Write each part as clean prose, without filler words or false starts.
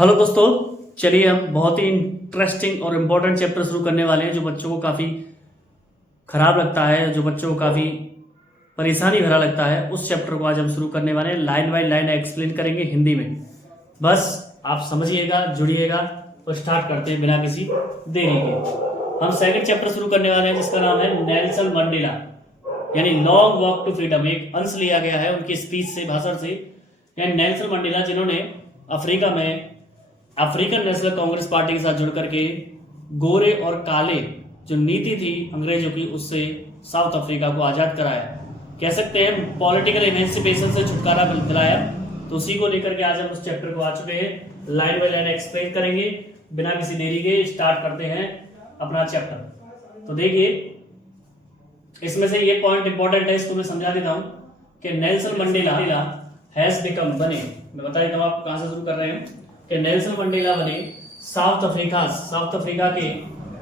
Hello दोस्तों, चलिए हम बहुत ही इंटरेस्टिंग और इम्पोर्टेंट चैप्टर शुरू करने वाले हैं जो बच्चों को काफ़ी खराब लगता है, जो बच्चों को काफ़ी परेशानी भरा लगता है। उस चैप्टर को आज हम शुरू करने वाले हैं। लाइन बाय लाइन एक्सप्लेन करेंगे हिंदी में। बस आप समझिएगा, जुड़िएगा और स्टार्ट करते हैं बिना किसी देरी के। हम सेकंड चैप्टर शुरू करने वाले हैं जिसका नाम है नेल्सन मंडेला, यानी लॉन्ग वॉक टू फ्रीडम। एक अंश लिया गया है उनकी स्पीच से, भाषण से। यानी नेल्सन मंडेला जिन्होंने अफ्रीका में अफ्रीकन नेशनल कांग्रेस पार्टी के साथ जुड़ करके गोरे और काले जो नीति थी अंग्रेजों की, उससे साउथ अफ्रीका को आजाद कराया। कह सकते हैं पॉलिटिकल इमेंसिपेशन से छुटकारा दिलाया। तो उसी को लेकर के आज हम उस चैप्टर को आ चुके हैं। लाइन बाय लाइन एक्सप्लेन करेंगे बिना किसी देरी के। स्टार्ट करते हैं अपना चैप्टर। तो देखिए, इसमें से ये पॉइंट इंपॉर्टेंट है, इसको मैं समझा देता हूं कि नेल्सन मंडेला हैज बिकम बने। मैं बता देता हूं आपको कहां से शुरू कर रहे हैं कि नेल्सन मंडेला बने साउथ अफ्रीका के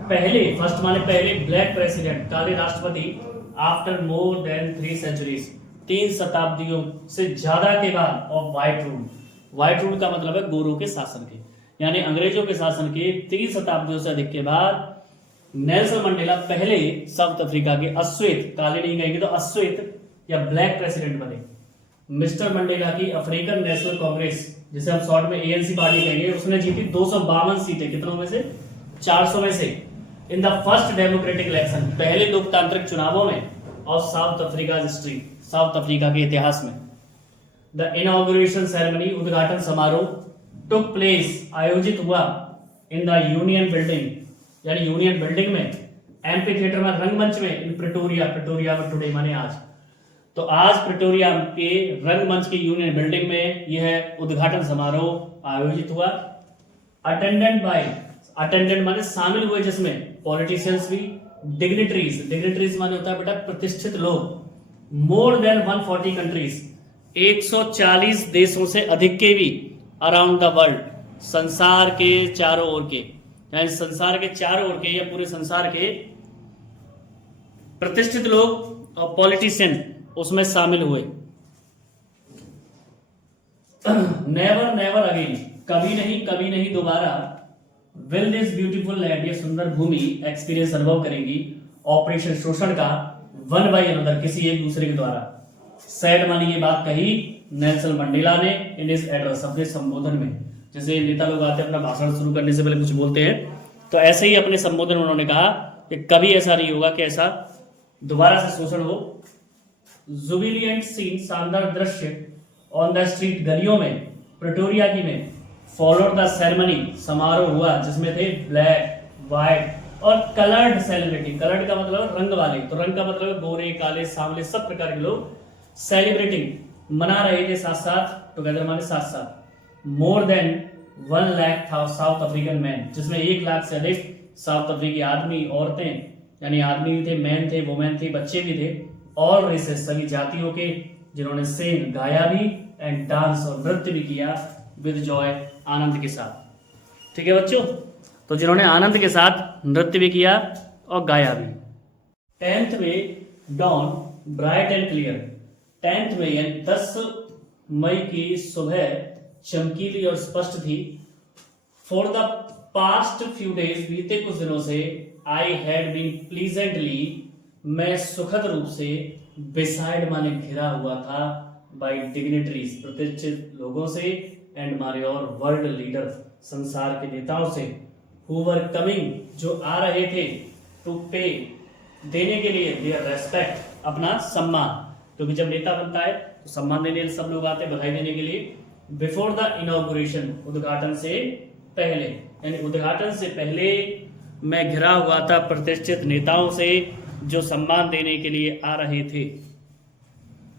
पहले, फर्स्ट माने पहले ब्लैक प्रेसिडेंट, काले राष्ट्रपति आफ्टर मोर देन 3 सेंचुरीज, 3 शताब्दियों से ज्यादा के बाद ऑफ व्हाइट रूल का मतलब है गोरों के शासन के, यानी अंग्रेजों के शासन के 3 शताब्दियों से अधिक के बाद नेल्सन मंडेला पहले साउथ अफ्रीका के अश्वेत, काले नहीं कहेंगे तो अश्वेत या ब्लैक प्रेसिडेंट बने। मिस्टर मंडेला की अफ्रीकन नेशनल कांग्रेस, जिसे हम शॉर्ट में एएनसी पार्टी कहेंगे, उसने जीती 252 सीटें। कितनों में से? 400 में से। In the first democratic election, पहले लोकतांत्रिक चुनावों में of south Africa history, south Africa के इतिहास में। द इनॉग्रेशन सेरेमनी, उद्घाटन समारोह, टुक प्लेस, आयोजित हुआ इन द यूनियन बिल्डिंग, यानी यूनियन बिल्डिंग में, एम्पी थिएटर में, रंगमंच में, इन प्रिटोरिया में टुडे माने आज। तो आज प्रिटोरिया के रंगमंच की यूनियन बिल्डिंग में यह उद्घाटन समारोह आयोजित हुआ। अटेंडेंट माने शामिल हुए, जिसमें पॉलिटिशियंस भी, डिग्निटरीज माने होता है बेटा प्रतिष्ठित लोग, मोर देन 140 कंट्रीज, 140 देशों से अधिक के भी, अराउंड द वर्ल्ड, संसार के चारों ओर के, यानी संसार के चारों ओर के या पूरे संसार के प्रतिष्ठित लोग और पॉलिटिशियन उसमें शामिल हुए। नेवर अगेन, कभी नहीं दोबारा, विल दिस ब्यूटीफुल लैंड, ये सुंदर भूमि, एक्सपीरियंस अनुभव करेंगी ऑपरेशन शोषण का, वन बाय अनदर, किसी एक दूसरे के द्वारा। सैड मानी ये बात कही नेल्सन मंडेला ने इन हिज एड्रेस, अपने संबोधन में। जैसे नेता लोग आते हैं अपना भाषण शुरू करने से पहले कुछ बोलते हैं, तो ऐसे ही अपने संबोधन में उन्होंने कहा कि कभी ऐसा नहीं होगा कि ऐसा दोबारा से शोषण हो। जुबिलियंट सीन, शानदार दृश्य, ऑन द स्ट्रीट, गलियों में, प्रिटोरिया की में, फॉलोड द सेरेमनी, समारोह हुआ जिसमें थे ब्लैक, व्हाइट और कलर्ड सेलिब्रिटी। कलर्ड का मतलब रंग वाले, तो रंग का मतलब गोरे, काले, सांवले, सब प्रकार के लोग सेलिब्रेटिंग, मना रहे थे साथ साथ, टुगेदर माने साथ साथ। मोर देन 1 लाख था साउथ अफ्रीकन मैन, जिसमें 1 लाख से अधिक साउथ अफ्रीकी आदमी, औरतें, यानी आदमी भी थे, मैन थे, वुमेन थे, बच्चे भी थे, और रेसेस, सभी जातियों के, जिन्होंने सिंग, गाया भी, एंड डांस और नृत्य भी किया विद जॉय, आनंद के साथ। ठीक है बच्चों, तो जिन्होंने आनंद के साथ नृत्य भी किया और गाया भी। 10th में don bright and clear, 10th में यानी 10 मई की सुबह चमकीली और स्पष्ट थी। For the past few days, बीते कुछ दिनों से, आई हैड बीन प्लीजेंटली, मैं सुखद रूप से, बिसाइड माने घिरा हुआ था, बाई डिग्निटरीज, प्रतिष्ठित लोगों से, एंड मारे और वर्ल्ड लीडर, संसार के नेताओं से, हु वर कमिंग, जो आ रहे थे, टू पे, देने के लिए, देयर रेस्पेक्ट, अपना सम्मान, क्योंकि जब नेता बनता है तो सम्मान देने के सब लोग आते हैं, बधाई देने के लिए। बिफोर द इनॉग्रेशन, उद्घाटन से पहले, यानी उद्घाटन से पहले मैं घिरा हुआ था प्रतिष्ठित नेताओं से जो सम्मान देने के लिए आ रहे थे।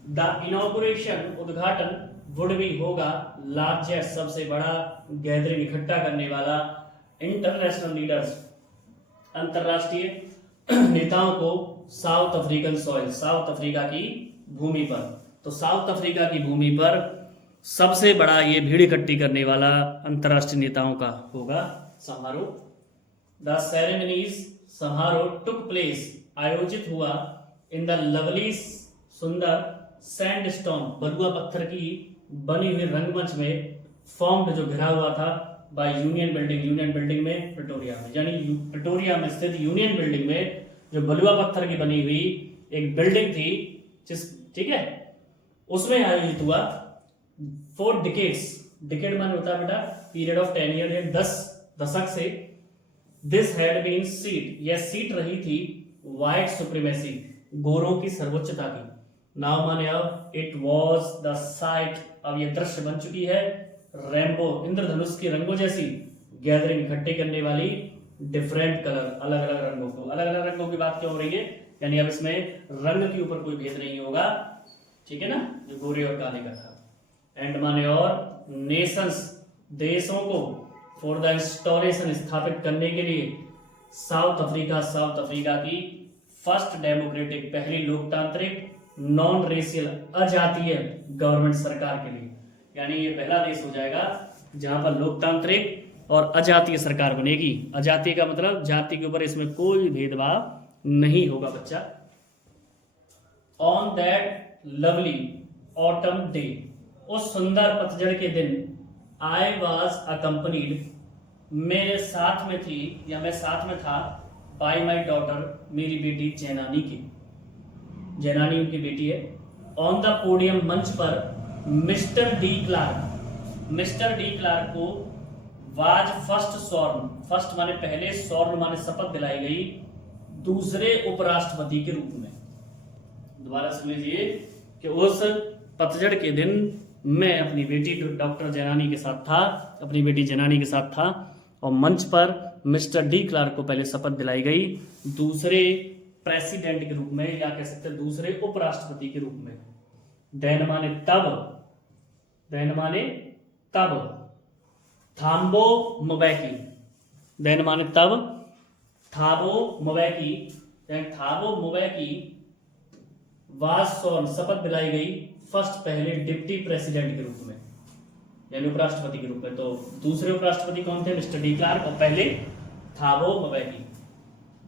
द इनॉग्रेशन, उद्घाटन, वुड भी होगा, लार्जेस्ट, सबसे बड़ा, गैदरिंग, इकट्ठा करने वाला, इंटरनेशनल लीडर्स, अंतरराष्ट्रीय नेताओं को, south African soil, south Africa की भूमि पर। तो साउथ अफ्रीका की भूमि पर सबसे बड़ा ये भीड़ इकट्ठी करने वाला अंतरराष्ट्रीय नेताओं का होगा समारोह। द सेरेमनीज, समारोह, टुक प्लेस, आयोजित हुआ, इन द लवली, सुंदर, सैंडस्टोन, बलुआ पत्थर की बनी हुई रंगमंच में, फॉर्म्ड, जो घिरा हुआ था, बाय यूनियन बिल्डिंग में प्रिटोरिया में, यानी प्रिटोरिया में स्थित यूनियन बिल्डिंग में जो बलुआ पत्थर की बनी हुई एक बिल्डिंग थी, जिस ठीक है, उसमें आयोजित हुआ फॉर डिकेड्स। डिकेड माने होता है बेटा पीरियड ऑफ 10 ईयर, या 10 दशक से। दिस हैड बीन सीट, यह सीट रही थी व्हाइट सुप्रीमेसी, गोरों की सर्वोच्चता की। नाउ माने अब इट वाज द साइट, अब यह दृश्य बन चुकी है रेनबो, इंद्रधनुष के रंगों जैसी गैदरिंग, इकट्ठे करने वाली डिफरेंट कलर, अलग अलग रंगों को। अलग अलग रंगों की बात क्यों हो रही है, यानी अब इसमें रंग के ऊपर कोई भेद नहीं होगा, ठीक है ना, जो गोरे और काले का था। एंड माने और नेशंस, देशों को, फॉर द इंस्टॉलेशन, स्थापित करने के लिए, साउथ अफ्रीका की फर्स्ट डेमोक्रेटिक, पहली लोकतांत्रिक, नॉन रेशियल, अजातीय गवर्नमेंट सरकार के लिए। यानी ये पहला देश हो जाएगा जहां पर लोकतांत्रिक और अजातीय सरकार बनेगी। अजातीय का मतलब जाति के ऊपर इसमें कोई भेदभाव नहीं होगा बच्चा। On that lovely autumn day, उस सुंदर पतझड़ के दिन, आई वॉज अकम्पनीड, मेरे साथ में थी या मैं साथ में था, बाय माई डॉटर, मेरी बेटी जैनानी की, जैनानी उनकी बेटी है। ऑन द पोडियम, मंच पर, मिस्टर डी क्लार्क को वाज फर्स्ट स्वर्ण, फर्स्ट माने पहले, स्वर्ण माने शपथ दिलाई गई दूसरे उपराष्ट्रपति के रूप में। दोबारा सुन लीजिए कि उस पतझड़ के दिन मैं अपनी बेटी डॉक्टर जैनानी के साथ था, अपनी बेटी जैनानी के साथ था, और मंच पर मिस्टर डी क्लार्क को पहले शपथ दिलाई गई दूसरे प्रेसिडेंट के रूप में, या कह सकते हैं दूसरे उपराष्ट्रपति के रूप में। देन माने तब, देन माने तब, थाम्बो मोबैकी, देन माने तब, थाबो मोबैकी, थाबो मोबैकी वाज सॉन, शपथ दिलाई गई फर्स्ट, पहले डिप्टी प्रेसिडेंट के रूप में, यानी उपराष्ट्रपति के रूप में। तो दूसरे उपराष्ट्रपति कौन थे, मिस्टर डी क्लार्क, और पहले Thabo Mbeki.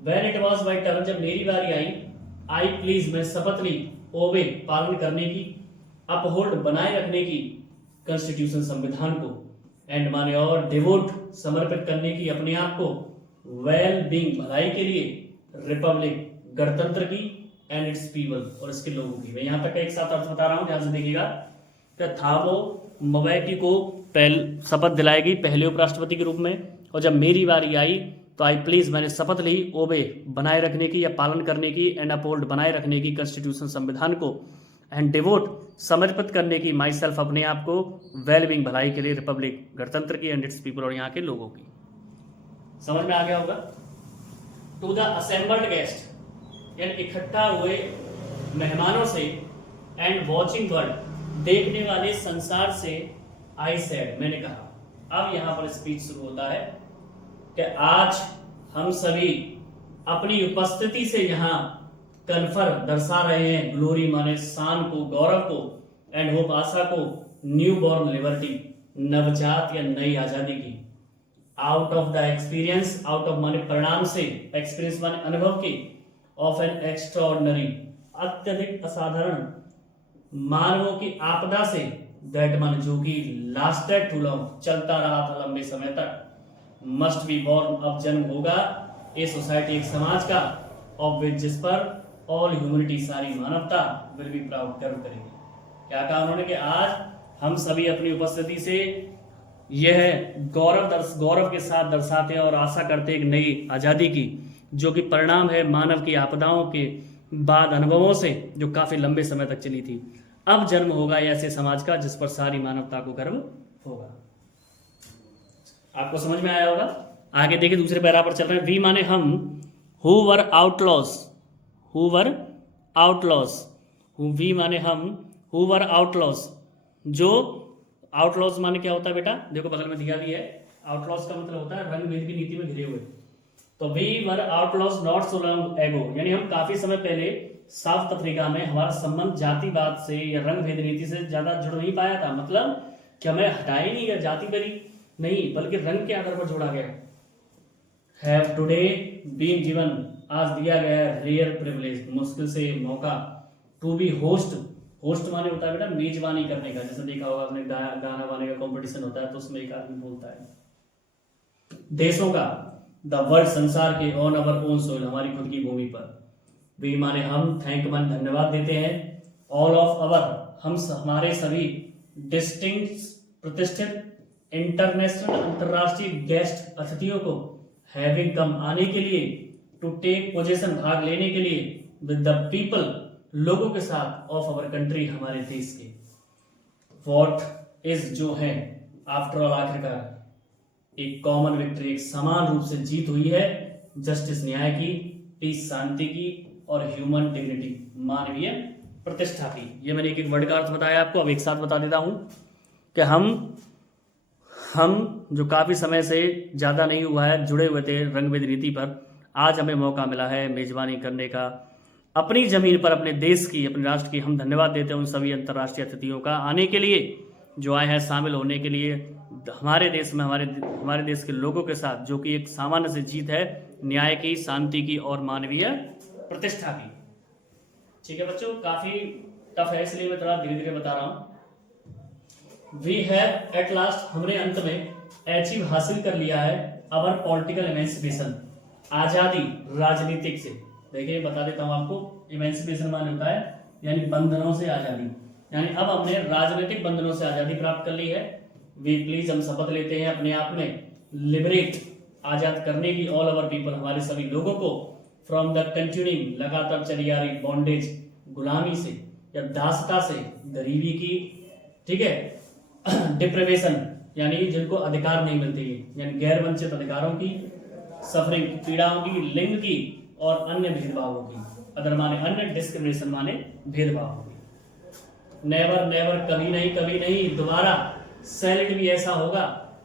When it was my turn, जब मेरी बारी आई, आई प्लीज, मैं शपथ ली, ओबे, पालन करने की, अपहोल्ड, बनाए रखने की, कॉन्स्टिट्यूशन, संविधान को, एंड माने और डिवोट, समर्पित करने की अपने आप को, वेल बीइंग, भलाई के लिए, रिपब्लिक, गणतंत्र की, एंड इट्स पीपल, और इसके लोगों की। मैं यहां तक का एक साथ अर्थ बता रहा हूं, ध्यान से देखिएगा। थाबो मोबैकी को शपथ दिलाएगी पहले उपराष्ट्रपति के रूप में, और जब मेरी बारी आई तो आई प्लीज, मैंने शपथ ली, ओबे, बनाए रखने की या पालन करने की, एंड अपहोल्ड, बनाए रखने की, कॉन्स्टिट्यूशन, संविधान को, एंड डिवोट, समर्पित करने की, माई सेल्फ, अपने आप को, वेल बीइंग, भलाई के लिए, रिपब्लिक, गणतंत्र की, एंड इट्स पीपल, और यहाँ के लोगों की। समझ में आ गया होगा। टू द असेंबल्ड गेस्ट, यानी इकट्ठा हुए मेहमानों से, एंड वॉचिंग वर्ल्ड, देखने वाले संसार से, आई सेड, मैंने कहा। अब यहां पर स्पीच शुरू होता है कि आज हम सभी अपनी उपस्थिति से यहां कन्फर, दर्शा रहे हैं, ग्लोरी माने शान को, गौरव को, एंड होप, आशा को, न्यू बॉर्न लिबर्टी, नवजात या नई आजादी की, out of the experience, out of माने परिणाम से, एक्सपीरियंस माने अनुभव की, ऑफ एन एक्स्ट्राऑर्डिनरी, अत्यधिक असाधारण, मानवों की आपदा से, दैट माने जो कि लास्टेड टू लॉन्ग, चलता रहा था लंबे समय तक, मस्ट बी बॉर्न, अब जन्म होगा, ए सोसाइटी, एक समाज का, ऑफ विच, जिस पर, ऑल ह्यूमैनिटी, सारी मानवता, विल बी प्राउड, गर्व करेगी। क्या कहा उन्होंने कि आज हम सभी अपनी उपस्थिति से यह गौरव के साथ दर्शाते हैं और आशा करते हैं एक नई आजादी की, जो कि परिणाम है मानव की आपदाओं के बाद अनुभवों से, जो काफी लंबे समय तक चली थी। अब जन्म होगा ऐसे समाज का जिस पर सारी मानवता को गर्व होगा। आपको समझ में आया होगा। आगे देखिए दूसरे पैरा पर चल रहे हैं। वी माने हम, who were outlaws, who were outlaws, we माने हम, हु वर आउटलॉस, जो आउटलॉस माने क्या होता है बेटा, देखो बगल में दिया भी है। आउटलॉस का मतलब होता है रंग भेद की नीति में घिरे हुए। तो we were outlaws not so long ago, यानी हम काफी समय पहले साउथ अफ्रीका में हमारा संबंध जातिवाद से या रंग भेद नीति से ज्यादा जुड़ नहीं पाया था। मतलब कि हमें हटाया नहीं गया, जाति पर ही नहीं बल्कि रंग के आधार पर जोड़ा गया। हैव टुडे बीन गिवन, आज दिया गया है, रेयर प्रिविलेज, मुश्किल से मौका, टू बी होस्ट, होस्ट माने होता है बेटा मेजबानी करने का। जैसे देखा होगा आपने गाना वाने का कंपटीशन होता है तो उसमें एक आदमी बोलता है देशों का, द वर्ल्ड संसार के, ऑन अवर ओन सोइल हमारी खुद की भूमि पर। वी माने हम, थैंक मन धन्यवाद देते हैं। ऑल ऑफ अवर हम हमारे सभी डिस्टिंक्ट प्रतिष्ठित इंटरनेशनल अंतरराष्ट्रीय गेस्ट अतिथियों को हैविंग कम आने के लिए, टू टेक पोजीशन भाग लेने के लिए, विद द पीपल लोगों के साथ, ऑफ अवर कंट्री हमारे देश के। वॉट इज जो है, आफ्टर ऑल आखिरकार एक कॉमन विक्ट्री, एक समान रूप से जीत हुई है जस्टिस न्याय की, पीस शांति की, और ह्यूमन डिग्निटी मानवीय प्रतिष्ठा की। ये मैंने एक एक वर्ड का अर्थ बताया आपको, अब एक साथ बता देता हूं कि हम जो काफी समय से ज्यादा नहीं हुआ है जुड़े हुए थे रंगभेद रीति पर, आज हमें मौका मिला है मेजबानी करने का अपनी जमीन पर, अपने देश की, अपने राष्ट्र की। हम धन्यवाद देते हैं उन सभी अंतर्राष्ट्रीय अतिथियों का आने के लिए, जो आए हैं शामिल होने के लिए हमारे देश में, हमारे देश के लोगों के साथ, जो कि एक सामान्य से जीत है न्याय की, शांति की और मानवीय प्रतिष्ठा की। ठीक है बच्चों, काफी टफ है इसलिए मैं थोड़ा धीरे धीरे बता रहा हूं। वी हैव एट लास्ट, हमने अंत में अचीव हासिल कर लिया है अवर पॉलिटिकल इमेंसिपेशन, आजादी राजनीतिक से। देखिए बता देता हूं आपको, इमेंसिपेशन माने होता है यानी बंधनों से आजादी, यानी अब हमने राजनीतिक बंधनों से आजादी प्राप्त कर ली है। वी प्लीज, हम शपथ लेते हैं अपने आप में, लिबरेट आजाद करने की, ऑल ओवर पीपल हमारे सभी लोगों को, फ्रॉम द कंटिन्यूइंग लगातार चली आ रही बॉन्डेज गुलामी से या दासता से, गरीबी की, ठीक है, डिप्रेवेशन यानी जिनको अधिकार नहीं मिलते, यानी गैर वंचित अधिकारों की, सफरिंग पीड़ाओं की, लिंग की और अन्य भेदभावों की, अदर माने अन्य, डिस्क्रिमिनेशन माने भेदभावों की। नेवर नेवर कभी नहीं दोबारा, सैलिड भी ऐसा होगा,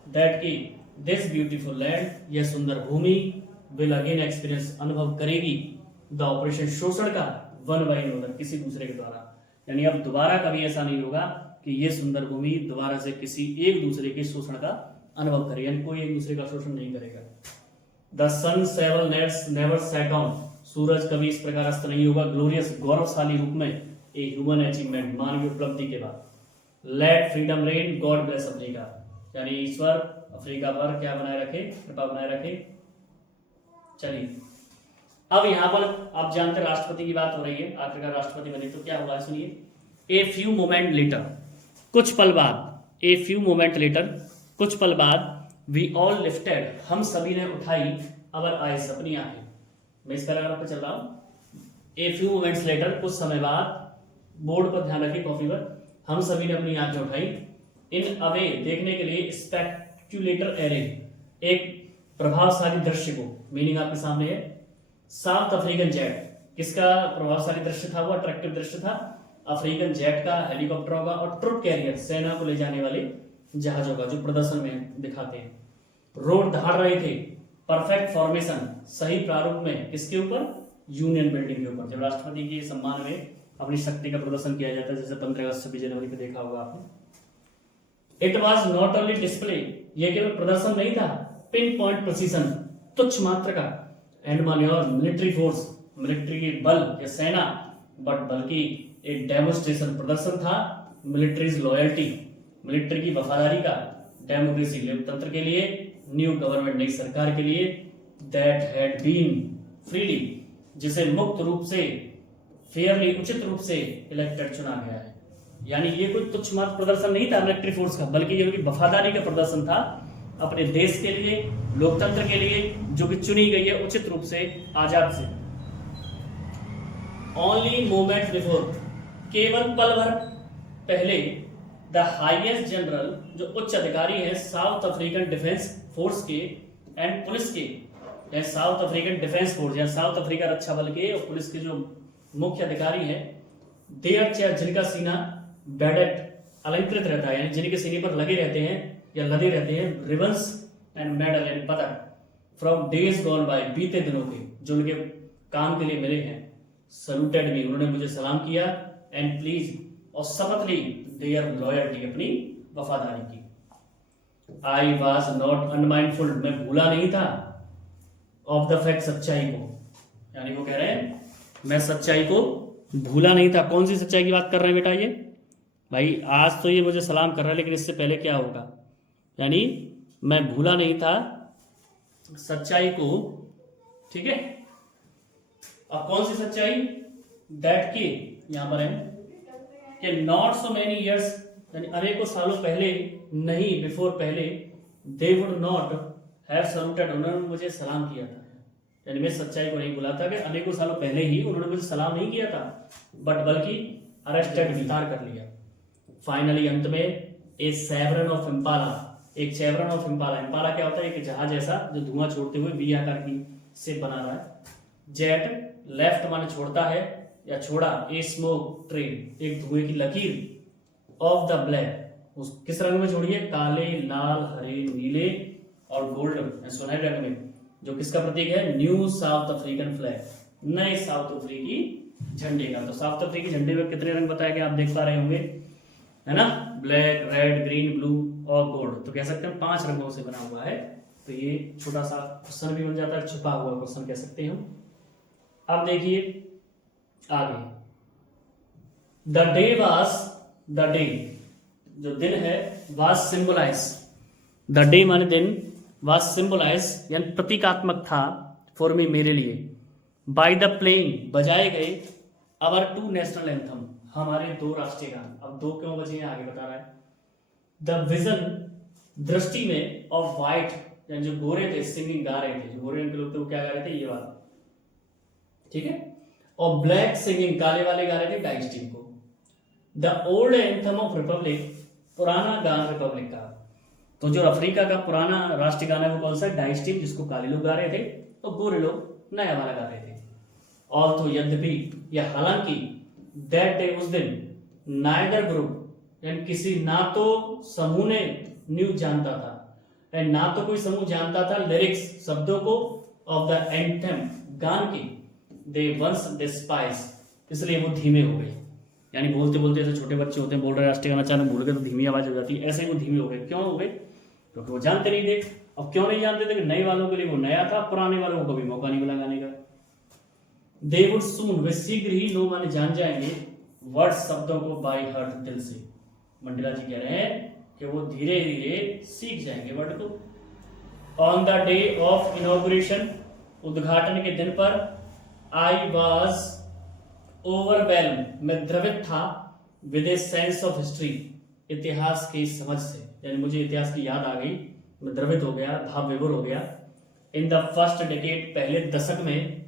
दैट की दिस ब्यूटीफुल लैंड, यह सुंदर भूमि, विल अगेन एक्सपीरियंस अनुभव करेगी, द ऑपरेशन शोषण का, वन बाय अनदर किसी दूसरे के द्वारा, यानी अब दोबारा कभी ऐसा नहीं होगा कि ये सुंदर भूमि दोबारा से किसी एक दूसरे के शोषण का अनुभव करे, यानी कोई एक दूसरे का शोषण नहीं करेगा। The sun shall never set on, सूरज कभी इस प्रकार अस्त नहीं होगा, ग्लोरियस गौरवशाली रूप में, ए ह्यूमन अचीवमेंट मानवीय उपलब्धि के बाद। Let freedom reign, God bless Africa, यानी ईश्वर अफ्रीका पर क्या बनाए रखे, कृपा बनाए रखे। चलिए अब यहां पर आप जानते हैं राष्ट्रपति की बात हो रही है, आखिरकार राष्ट्रपति बने तो क्या हुआ सुनिए। ए फ्यू मोमेंट लेटर, कुछ पल बाद, ए फ्यू मोमेंट लेटर, कुछ पल बाद, वी ऑल लिफ्टेड, हम सभी ने उठाई, अवर आइज, अपनी आंखें। मैं इस पैराग्राफ पर चल रहा हूं। ए फ्यू मोमेंट्स लेटर, कुछ समय बाद, बोर्ड पर ध्यान रखिए कॉपी पर, हम सभी ने अपनी आंखें उठाई, इन अवे, देखने के लिए, स्पेक्युलेटर एरे, एक प्रभावशाली दृश्य को, मीनिंग आपके सामने है। साउथ अफ्रीकन जेट, किसका प्रभावशाली दृश्य था, वो अट्रैक्टिव दृश्य था अफ्रीकन जेट का, हेलीकॉप्टरों का और ट्रुप कैरियर, सेना को ले जाने वाले जहाजों का, जो प्रदर्शन में दिखाते हैं। रोड दहाड़ रहे थे, परफेक्ट फॉर्मेशन, सही प्रारूप में, किसके ऊपर, यूनियन बिल्डिंग के ऊपर, जब राष्ट्रपति के सम्मान में अपनी शक्ति का प्रदर्शन किया जाता है, जैसे 15 अगस्त 26 जनवरी पे देखा होगा आपने। It was not only display, यह केवल प्रदर्शन नहीं था, पिन पॉइंट प्रिसीजन, तुच्छ मात्र का, and manure military force, military के बल या सेना, बट बल्कि एक डेमोन्स्ट्रेशन, प्रदर्शन था, मिलिट्रीज लॉयल्टी, मिलिट्री की वफादारी का, डेमोक्रेसी, लोकतंत्र के लिए, न्यू गवर्नमेंट, नई सरकार के लिए, दैट हैड बीन फ्रीली, जिसे मुक्त रूप से, फेयरली, उचित रूप से इलेक्टेड, चुना गया है। यानी ये कोई तुच्छ मात्र प्रदर्शन नहीं था मिलिट्री फोर्स का, बल्कि ये उनकी वफादारी का प्रदर्शन था अपने देश के लिए, लोकतंत्र के लिए, जो कि चुनी गई है उचित रूप से, आजाद से। ओनली मोमेंट बिफोर, केवल पल भर पहले, द हाईएस्ट जनरल, जो उच्च अधिकारी हैं साउथ अफ्रीकन डिफेंस फोर्स के एंड पुलिस के, या साउथ अफ्रीकन डिफेंस फोर्स या साउथ अफ्रीका रक्षा बल के और पुलिस के जो मुख्य अधिकारी हैं, देयर चेयर, जिनका सीना बेडेट, अलंकृत रहता है, यानी जिनके सीने पर लगे रहते हैं या लदे रहते हैं, रिबन्स एंड मेडल एंड पदक, फ्रॉम डेज गॉन बाय, बीते दिनों के, जो उनके काम के लिए मिले हैं। सल्यूटेड मी, उन्होंने मुझे सलाम किया, एंड प्लीज, और शपथ ली, देयर लॉयल्टी, अपनी वफादारी की। आई वॉज नॉट अनमाइंडफुल, मैं भूला नहीं था, ऑफ द फैक्ट, सच्चाई को, यानी वो कह रहे हैं मैं सच्चाई को भूला नहीं था। कौन सी सच्चाई की बात कर रहे हैं बेटा ये भाई? आज तो ये मुझे सलाम कर रहा है, लेकिन इससे पहले क्या होगा, यानी मैं भूला नहीं था सच्चाई को, ठीक है। अब कौन सी सच्चाई? दैट की यहां पर है कि नॉट सो मेनी ईयर्स, यानी अनेकों सालों पहले नहीं, बिफोर पहले, they would not have saluted, उन्होंने मुझे सलाम किया था। यानी मैं सच्चाई को नहीं बोला था कि अनेकों सालों पहले ही उन्होंने मुझे सलाम नहीं किया था, बट बल्कि अरेस्टेड, गिरफ्तार कर लिया। फाइनली अंत में ए सेवरन ऑफ इम्पाला, एक सेवरन ऑफ इम्पाला, इम्पाला क्या होता है? एक जहाज ऐसा जो धुआं छोड़ते हुए वी आकार की शेप बना रहा है। जेट लेफ्ट माने छोड़ता है या छोड़ा, ए स्मोक ट्रेल, एक धुएं की लकीर, ऑफ द ब्लैक, उस किस रंग में छोड़ी है? काले, लाल, हरे, नीले और गोल्डन, सुनहरे रंग में, जो किसका प्रतीक है? न्यू साउथ अफ्रीकन फ्लैग, नए साउथ अफ्रीकी झंडे का। तो साउथ अफ्रीकी झंडे में कितने रंग बताए गए? आप देख पा रहे होंगे, है ना? ब्लैक, रेड, ग्रीन, ब्लू और गोल्ड। तो कह सकते हैं 5 रंगों से बना हुआ है। तो ये छोटा सा क्वेश्चन भी बन जाता है, छुपा हुआ क्वेश्चन कह सकते हैं हम। अब देखिए आगे, the day was, the day जो दिन है, वाज सिंबलाइज, द डे माने दिन, वाज सिंबलाइज यानी प्रतीकात्मक था, फॉर मी मेरे लिए, बाय द प्लेइंग बजाए गए, अवर 2 नेशनल एंथम, हमारे 2 राष्ट्रीय गान। अब 2 क्यों बजे हैं आगे बता रहा है। द विजन दृष्टि में, ऑफ वाइट यानी जो गोरे थे, सिंगिंग गा रहे थे, जो गोरे रंग के लोग थे वो क्या गा रहे थे? ये वाला, ठीक है। और ब्लैक सिंगिंग, काले वाले गा रहे थे डाइस्टिक को। The old anthem of Republic, पुराना गान रिपब्लिक का। तो जो अफ्रीका का पुराना राष्ट्रीय गान है वो कौन सा? डाइस्टिक, जिसको काले लोग गा रहे थे और गोरे लोग नया वाला गा रहे थे। और तो यद्यपि या हालांकि, दैट डे उस दिन, नाइदर ग्रुप यानी किसी ना तो समूह ने न्यू जानता था, एंड ना तो कोई समूह जानता था लिरिक्स शब्दों को, ऑफ द एंथम गान की, दे वंस डिस्पाइज, इसलिए वो धीमे हो गए। यानी बोलते बोलते ऐसे छोटे बच्चे होते हैं, बोल रहे राष्ट्रीय गाना, अचानक भूल गए तो धीमी आवाज हो जाती है, ऐसे ही वो धीमे हो गए। क्यों हो गए? क्योंकि वो जानते नहीं थे। अब क्यों नहीं जानते थे? कि नए वालों के लिए वो नया था, पुराने वालों को कभी मौका नहीं मिला गाने का। दे वुड सून, वे शीघ्र ही नो माने जान जाएंगे, वर्ड शब्दों को बाय हार्ट, दिल से। मंडेला जी कह रहे हैं कि वो धीरे धीरे सीख जाएंगे वर्ड को। On the day of inauguration, उद्घाटन के दिन पर, आई वॉज ओवरवेल्म, मैं द्रवित था, with a sense of history, इतिहास की समझ से, यानी मुझे इतिहास की याद आ गई, मैं द्रवित हो गया, भाव विभोर हो गया। इन द फर्स्ट डेकेड, पहले दशक में,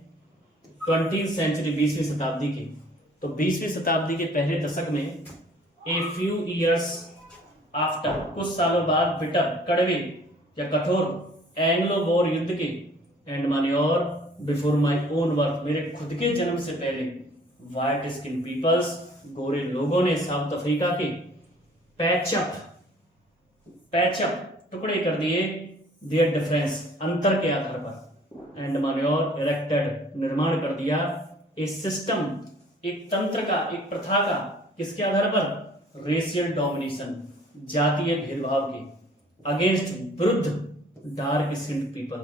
20th सेंचुरी, 20वीं शताब्दी के, तो 20वीं शताब्दी के पहले दशक में, ए फ्यू ईयर्स आफ्टर, कुछ सालों बाद, बिटर कड़वे या कठोर, एंग्लो वॉर युद्ध के, एंड माने और, बिफोर माई ओन बर्थ, मेरे खुद के जन्म से पहले, व्हाइट स्किन पीपल्स, गोरे लोगों ने साउथ अफ्रीका के पैचअप टुकड़े कर दिए, देयर डिफरेंस, अंतर के आधार पर, एंड माने और, इरेक्टेड निर्माण कर दिया, ए सिस्टम, एक तंत्र का, एक प्रथा का, किसके आधार पर? रेशियल डोमिनेशन, जातीय भेदभाव के, अगेंस्ट, विरुद्ध, डार्क स्किन पीपल,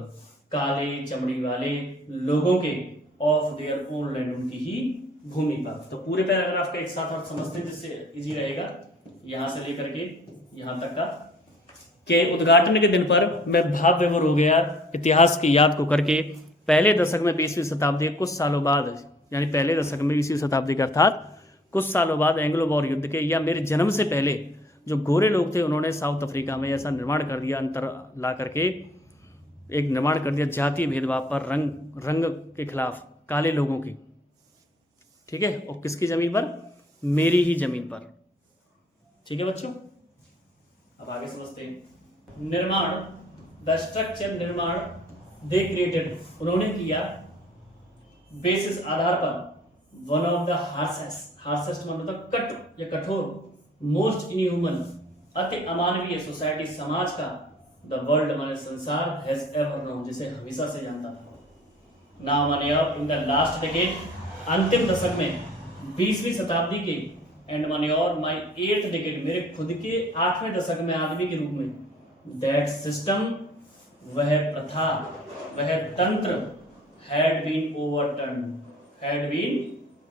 काले चमड़ी वाले लोगों के, ऑफ देयर ओन लैंड, उनकी ही भूमि पर। तो पूरे पैराग्राफ का एक साथ आप समझते हैं जिससे इजी रहेगा, यहां से लेकर के यहां तक का, के उद्घाटन के दिन पर मैं भाव विभोर हो गया, इतिहास की याद को करके, पहले दशक में 20वीं शताब्दी, कुछ सालों बाद, यानी पहले दशक में 20वीं शताब्दी का अर्थात कुछ सालों बाद, एंग्लो वॉर युद्ध के या मेरे जन्म से पहले जो गोरे लोग थे उन्होंने साउथ अफ्रीका में ऐसा निर्माण कर दिया, अंतर ला करके एक निर्माण कर दिया जातीय भेदभाव पर, रंग के खिलाफ, काले लोगों की, ठीक है। और किसकी जमीन पर? मेरी ही जमीन पर, ठीक है बच्चों। अब आगे समझते हैं। निर्माण, द स्ट्रक्चर, निर्माण, दे क्रिएटेड, उन्होंने किया, बेसिस आधार पर, वन ऑफ द हार्सेस्ट मतलब कट या कठोर, मोस्ट इनह्यूमन, अति अमानवीय, सोसाइटी समाज का, द वर्ल्ड माने संसार, हैज एवर नोन, जिसे हमेशा से जानता था। नाउ माने अब, इन द लास्ट डेकेड, अंतिम दशक में, 20वीं शताब्दी के, एंड माने और, माई 8th डेकेड, मेरे खुद के 8वें दशक में आदमी के रूप में, दैट सिस्टम, वह प्रथा, वह तंत्र, हैड बीन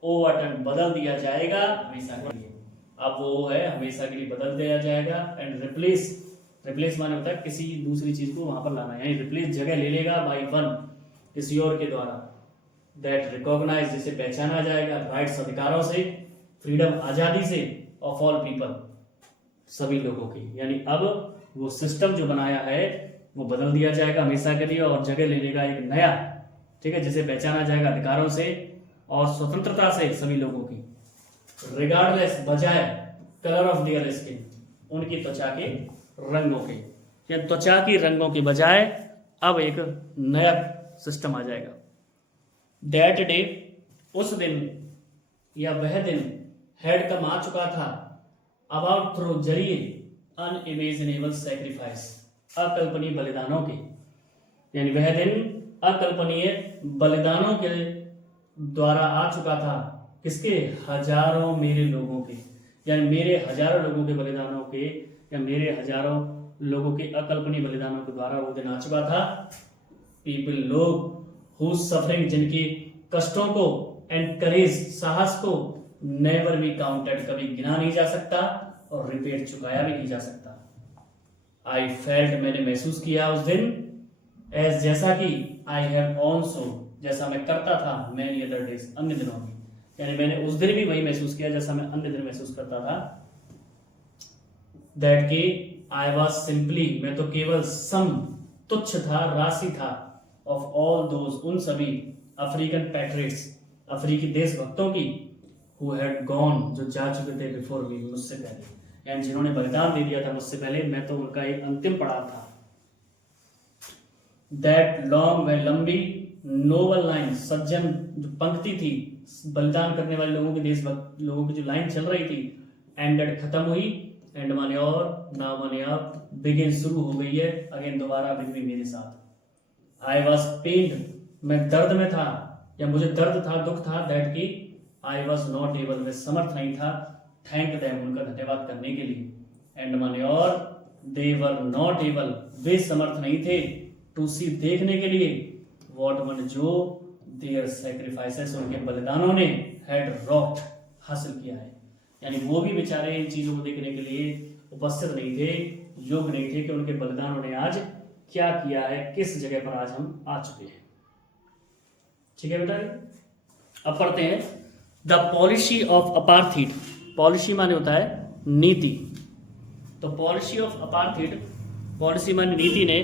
ओवरटर्न, बदल दिया जाएगा हमेशा के लिए। अब वो है हमेशा के लिए बदल दिया जाएगा, एंड रिप्लेस, रिप्लेस माने होता है किसी दूसरी चीज को वहां पर लाना, यानी रिप्लेस जगह ले लेगा बाय वन, किसी और के द्वारा। दैट रिकॉग्नाइज, जिसे पहचाना जाएगा, राइट्स अधिकारों से, फ्रीडम आजादी से, ऑफ ऑल पीपल, सभी लोगों की। यानी अब वो सिस्टम जो बनाया है वो बदल दिया जाएगा हमेशा के लिए और जगह ले लेगा एक नया, ठीक है, जिसे पहचाना जाएगा अधिकारों से और स्वतंत्रता से सभी लोगों की। रिगार्डलेस, बजाय कलर ऑफ देयर स्किन, उनकी त्वचा के रंगों के, या त्वचा की रंगों के बजाय अब एक नया सिस्टम आ जाएगा। दैट डे, उस दिन या वह दिन, हैड कम, आ चुका था, अबाउट, थ्रू, जरिए, अनइमेजिनेबल सैक्रिफाइस, अकल्पनीय बलिदानों के, यानी वह दिन अकल्पनीय बलिदानों के द्वारा आ चुका था। किसके? हजारों मेरे लोगों के, यानी मेरे हजारों लोगों के बलिदानों के, या मेरे हजारों लोगों के अकल्पनीय बलिदानों के द्वारा वो दिन आ चुका था। पीपल, लोग, हु सफरिंग, जिनके कष्टों को, एंड करेज, साहस को, नेवर बी काउंटेड, कभी गिना नहीं जा सकता और रिपेट, चुकाया भी नहीं जा सकता। आई फेल्ट, मैंने महसूस किया उस दिन, एज, जैसा कि, आई हैव ऑल्सो, जैसा मैं करता था, मैनी अदर डेज, अन्य दिनों में, यानी मैंने उस दिन भी वही महसूस किया जैसा मैं अन्य दिन महसूस करता था। दैट की, आई वॉज सिंपली, मैं तो केवल, सम, तुच्छ था, राशि था, ऑफ ऑल दोज, उन सभी, अफ्रीकन पैट्रियट्स, अफ्रीकी देशभक्तों की, हु हैड गॉन, जो जा चुके थे, बिफोर मी, मुझसे पहले, यानी जिन्होंने बलिदान दे दिया था मुझसे पहले, मैं तो उनका एक अंतिम पड़ाव था। दैट लॉन्ग, वह लंबी, नोबल लाइन, सज्जन जो पंक्ति थी, बलिदान करने वाले लोगों के, देशभक्त लोगों की जो लाइन चल रही थी, एंडेड, खत्म हुई, एंड माने और, ना माने अब, बिगिन, शुरू हो गई है, अगेन, दोबारा, विद मी, मेरे साथ। आई वॉज पेन्ड, मैं दर्द में था, या मुझे दर्द था, दुख था। दैट की, आई वॉज नॉट एबल, मैं समर्थ नहीं था, थैंक देम, उनका धन्यवाद करने के लिए, एंड माने और, दे वर नॉट एबल, वे समर्थ नहीं थे, टू सी, देखने के लिए, वॉट मन, जो, देयर सैक्रिफाइसेस, उनके बलिदानों ने, हैड रॉट, हासिल किया है, यानी वो भी बेचारे इन चीजों को देखने के लिए उपस्थित नहीं थे, योग्य नहीं थे कि उनके बलिदानों ने आज क्या किया है, किस जगह पर आज हम आ चुके हैं। ठीक है बेटा, अब पढ़ते हैं the policy of apartheid. Policy माने होता है नीति, तो पॉलिसी ऑफ अपार्थीड, पॉलिसी माने नीति ने,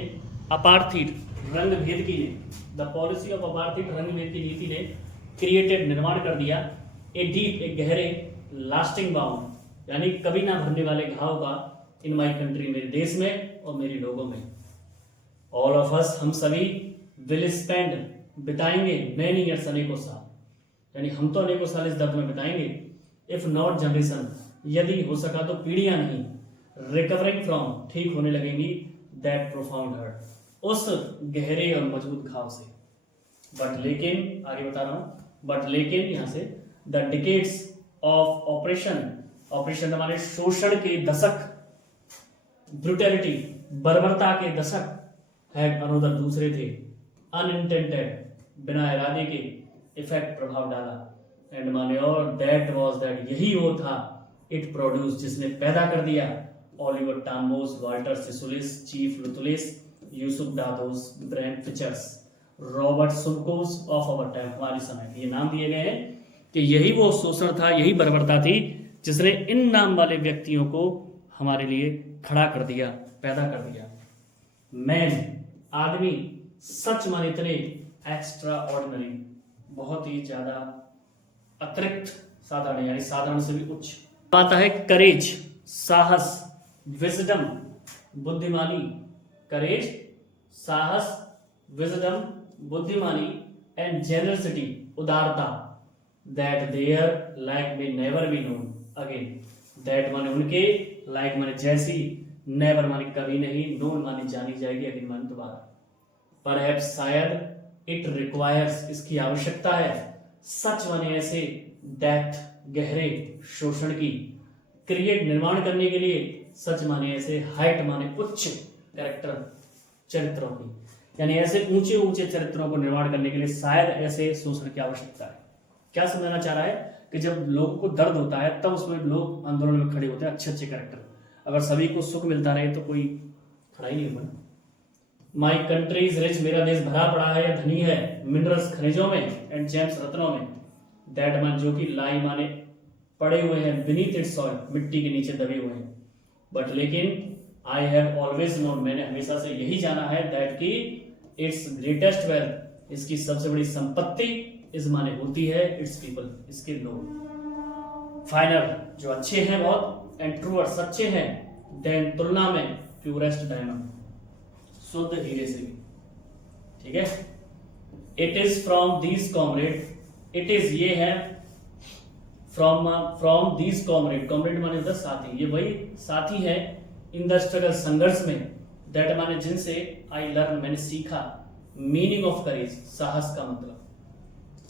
अपार्थीड, रंग भेद की ने, द पॉलिसी ऑफ अपार्थीड, रंग भेद की नीति ने, क्रिएटेड, निर्माण कर दिया, ए डीप, एक गहरे, लास्टिंग बाउंड, यानी कभी ना भरने वाले घाव का, इन माई कंट्री, मेरे देश में और मेरे लोगों में। ऑल ऑफ अस, हम सभी, विल स्पेंड, बिताएंगे, मैनी ईयर्स, अनेकों साल, यानी हम तो अनेकों साल इस दर्द में बिताएंगे। इफ नॉट जनरेशन, यदि हो सका तो पीढ़ियां नहीं, रिकवरिंग फ्रॉम, ठीक होने लगेंगी, दैट प्रोफाउंड हर्ट, उस गहरे और मजबूत घाव से। बट लेकिन, आगे बता रहा हूं, बट लेकिन, यहां से, the decades of operation, operation हमारे शोषण के दशक, ब्रुटैलिटी, बर्बरता के दशक, हैड अनोदर, दूसरे थे, अनइंटेंडेड, बिना इरादे के, इफेक्ट, प्रभाव डाला, एंड माने और, दैट वाज, दैट, यही वो था, इट प्रोड्यूस, जिसने पैदा कर दिया, Oliver Tambos, Walter Sisulus, Chief Luthulis, Yusuf Dadoos, Bram Fischers, Robert Sobukwes of our time, हमारे समय के, ये नाम दिए गए हैं कि यही वो शोषण था, यही बर्बरता थी जिसने इन नाम वाले व्यक्तियों को हमारे लिए खड़ा कर दिया, पैदा कर दिया। मैन, आदमी, सच माने इतने, एक्स्ट्रा ऑर्डिनरी, बहुत ही ज्यादा अतिरिक्त साधारण, यानी साधारण से भी उच्च। आता है करेज, साहस, विजडम, बुद्धिमानी, करेज, साहस, विजडम, बुद्धिमानी, एंड जेनरसिटी, उदारता, that there like may never be known again, that माने उनके, लाइक माने जैसी, नेवर माने कभी नहीं, नोन माने जानी जाएगी, अगेन माने दोबारा। परहैप्स, शायद, इट रिक्वायर्स, इसकी आवश्यकता है, सच माने ऐसे, डेप्थ, गहरे, शोषण की, क्रिएट, निर्माण करने के लिए, सच माने ऐसे, हाइट माने उच्च, कैरेक्टर, चरित्रों की, यानी ऐसे ऊंचे ऊंचे चरित्रों को निर्माण करने के लिए शायद ऐसे शोषण की आवश्यकता है। क्या समझना चाह रहा है कि जब लोगों को दर्द होता है तब उसमें लोग आंदोलन में खड़े होते हैं, अच्छे अच्छे कैरेक्टर। अगर सभी को सुख मिलता रहे तो कोई खड़ा ही नहीं हुआ। माई कंट्री इज रिच, मेरा देश भरा पड़ा है या धनी है, मिनरल्स खनिजों में, एंड जेम्स रत्नों में, दैट मान जो कि लाई माने पड़े हुए हैं, बीनीथ इट्स सॉइल मिट्टी के नीचे दबे हुए हैं, बट लेकिन आई हैव ऑलवेज नोन, मैंने हमेशा से यही जाना है, दैट की इट्स ग्रेटेस्ट वेल्थ, इसकी सबसे बड़ी संपत्ति इस माने होती है इट्स पीपल, इसके लोग। फाइनल जो अच्छे हैं बहुत, एंड ट्रूअर सच्चे हैं, देन तुलना में प्यूरेस्ट डायमंड, शुद्ध हीरे से भी, ठीक है। It is from these comrade, it is ये है फ्रॉम दीज कॉमरेड, कॉमरेड माने होता साथी, ये वही साथी है इन द स्ट्रगल संघर्ष में, दैट माने जिनसे आई लर्न मैंने सीखा, मीनिंग ऑफ करेज साहस का मतलब,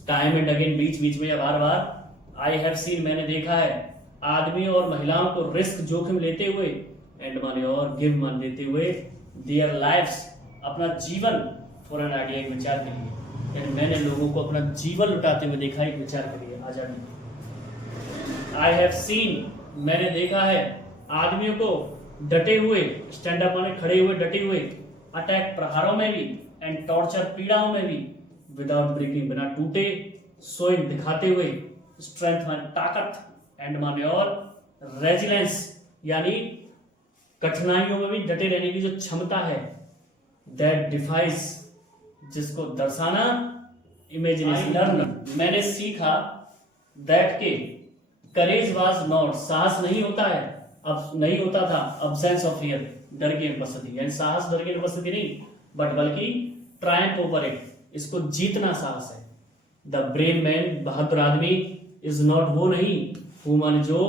टाइम एंड अगेन बीच बीच में या बार बार, आई हैव सीन मैंने देखा है, आदमी और महिलाओं को रिस्क जोखिम लेते हुए, एंड माने और गिव मान देते हुए, देयर लाइफ्स अपना जीवन, फॉर एन आइडिया एक विचार के लिए, यानी मैंने लोगों को अपना जीवन लुटाते हुए देखा एक विचार के लिए, आजादी। आई हैव सीन मैंने देखा है, आदमियों को डटे हुए, स्टैंड अप माने खड़े हुए डटे हुए, अटैक प्रहारों में भी, एंड टॉर्चर पीड़ाओं में भी, विदाउट ब्रेकिंग बिना टूटे, सोइंग दिखाते हुए, स्ट्रेंथ माने ताकत, एंड माने और रेजिलेंस यानी कठिनाइयों में भी डटे रहने की जो क्षमता है, दैट डिफाइज जिसको दर्शाना, इमेजिनेशन लर्न मैंने सीखा, दैट के करेज वाज नॉट साहस नहीं होता है, अब नहीं होता था, अब्सेंस ऑफ फियर डर की अनुपस्थिति, यानी साहस डर की अनुपस्थिति नहीं, बट बल्कि ट्रायम्फ ओवर इट, इसको जीतना साहस है। द ब्रेव मैन बहादुर आदमी इज नॉट वो नहीं, हु माने जो,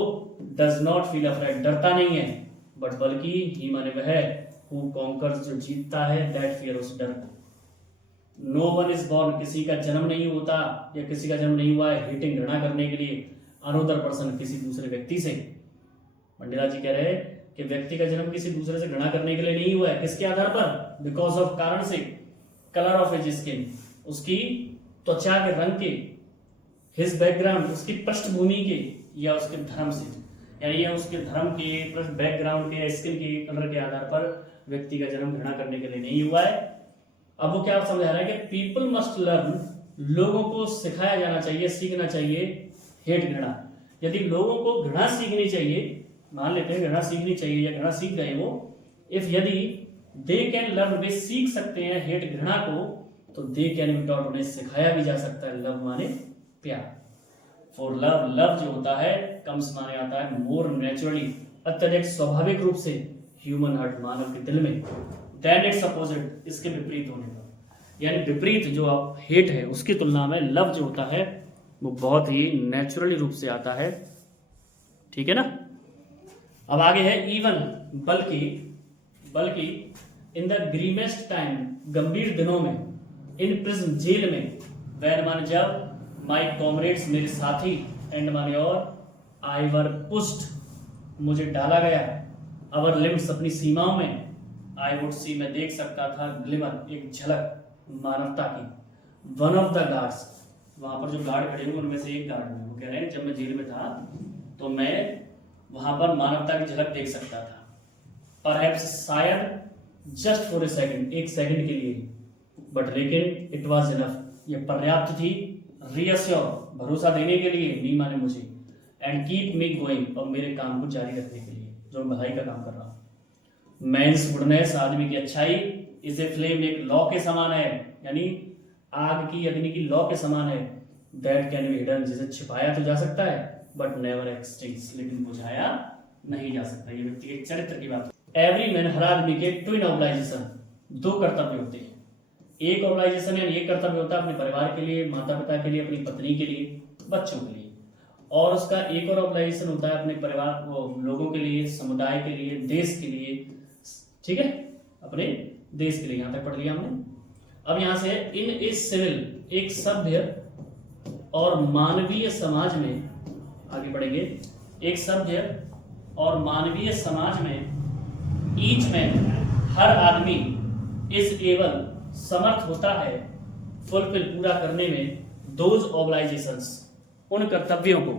डज नॉट फील अफ्रेड डरता नहीं है, बट बल्कि ही माने वह है, हु कॉन्कर्स जो जीतता है, दैट फियर उस डर को। नो वन इज बॉर्न किसी का जन्म नहीं होता या किसी का जन्म नहीं हुआ है हेटिंग घृणा करने के लिए, अनदर पर्सन किसी दूसरे व्यक्ति से। मंडेला जी कह रहे हैं कि व्यक्ति का जन्म किसी दूसरे से घृणा करने के लिए नहीं हुआ है, किसके आधार पर, बिकॉज ऑफ कारण से, कलर ऑफ हिज स्किन उसकी त्वचा के रंग के, हिज बैकग्राउंड उसकी पृष्ठभूमि के, या उसके धर्म से, यानी यह उसके धर्म के बैकग्राउंड के, स्किन के कलर के आधार पर व्यक्ति का जन्म घृणा करने के लिए नहीं हुआ है। अब वो क्या समझा रहा है कि पीपल मस्ट लर्न, लोगों को सिखाया जाना चाहिए, सीखना चाहिए हेट घृणा। यदि लोगों को घृणा सीखनी चाहिए, मान लेते हैं घृणा सीखनी चाहिए या घृणा सीख गए वो, इफ यदि दे कैन लर्न वे सीख सकते हैं हेट घृणा को, तो दे कैन बी टॉट उन्हें सिखाया भी जा सकता है लव माने प्यार। फॉर लव, लव जो होता है कम्स माने आता है मोर नेचुरली, अत्यधिक स्वाभाविक रूप से, ह्यूमन हार्ट मानव के दिल में, देन इट्स अपोजिट इसके विपरीत होने पर, यानी विपरीत जो आप हेट है उसकी तुलना में लव जो होता है वो बहुत ही नेचुरली रूप से आता है, ठीक है ना। अब आगे है इवन बल्कि, बल्कि इन द ग्रीमेस्ट टाइम गंभीर दिनों में, इन प्रिजन जेल में, वैन माने जब, माई कॉमरेड्स मेरे साथी, एंड माने और, आई वर पुस्ट मुझे डाला गया, अवर लिमिट्स अपनी सीमाओं में, आई वुड सी मैं देख सकता था, ग्लिमर एक झलक मानवता की, वन ऑफ द गार्ड्स वहां पर जो गार्ड खड़े हुए उनमें से एक गार्ड में वो कह रहे हैं जब मैं जेल में था तो मैं वहां पर मानवता की झलक देख सकता था, परहैप्स शायद जस्ट फॉर ए सेकंड, एक सेकंड के लिए, बट लेकिन इट वाज इनफ, ये पर्याप्त थी, रीअश्योर भरोसा देने के लिए, नहीं माने मुझे, एंड कीप मी गोइंग और मेरे काम को जारी रखने के लिए जो मैं भलाई का काम कर रहा हूँ। मैंस गुडनेस आदमी की अच्छाई, इज ए फ्लेम एक लौ के समान है, यानी आग की अग्नि की लौ के समान है, दैट कैन बी हिडन जिसे छिपाया तो जा सकता है, बट नेवर एक्सटिंक्ट लेकिन बुझाया नहीं जा सकता। ये व्यक्ति के चरित्र की बात। एवरी मैन हर आदमी के ट्विन ऑब्लाइजेशन, दो कर्तव्य होते हैं, एक ऑब्लाइजेशन यानी एक कर्तव्य होता है अपने परिवार के लिए, माता पिता के लिए, अपनी पत्नी के लिए, बच्चों के लिए, और उसका एक और ऑब्लाइजेशन होता है अपने परिवार वो लोगों के लिए, समुदाय के लिए, देश के लिए, ठीक है, अपने देश के लिए। यहां तक पढ़ लिया हमने। अब यहां से इन ए सिविल, एक सभ्य और मानवीय समाज में, आगे बढ़ेंगे, एक सभ्य और मानवीय समाज में, ईच मैन हर आदमी, इज एबल समर्थ होता है, फुलफिल पूरा करने में, दोज ऑब्लाइजेशंस उन कर्तव्यों को,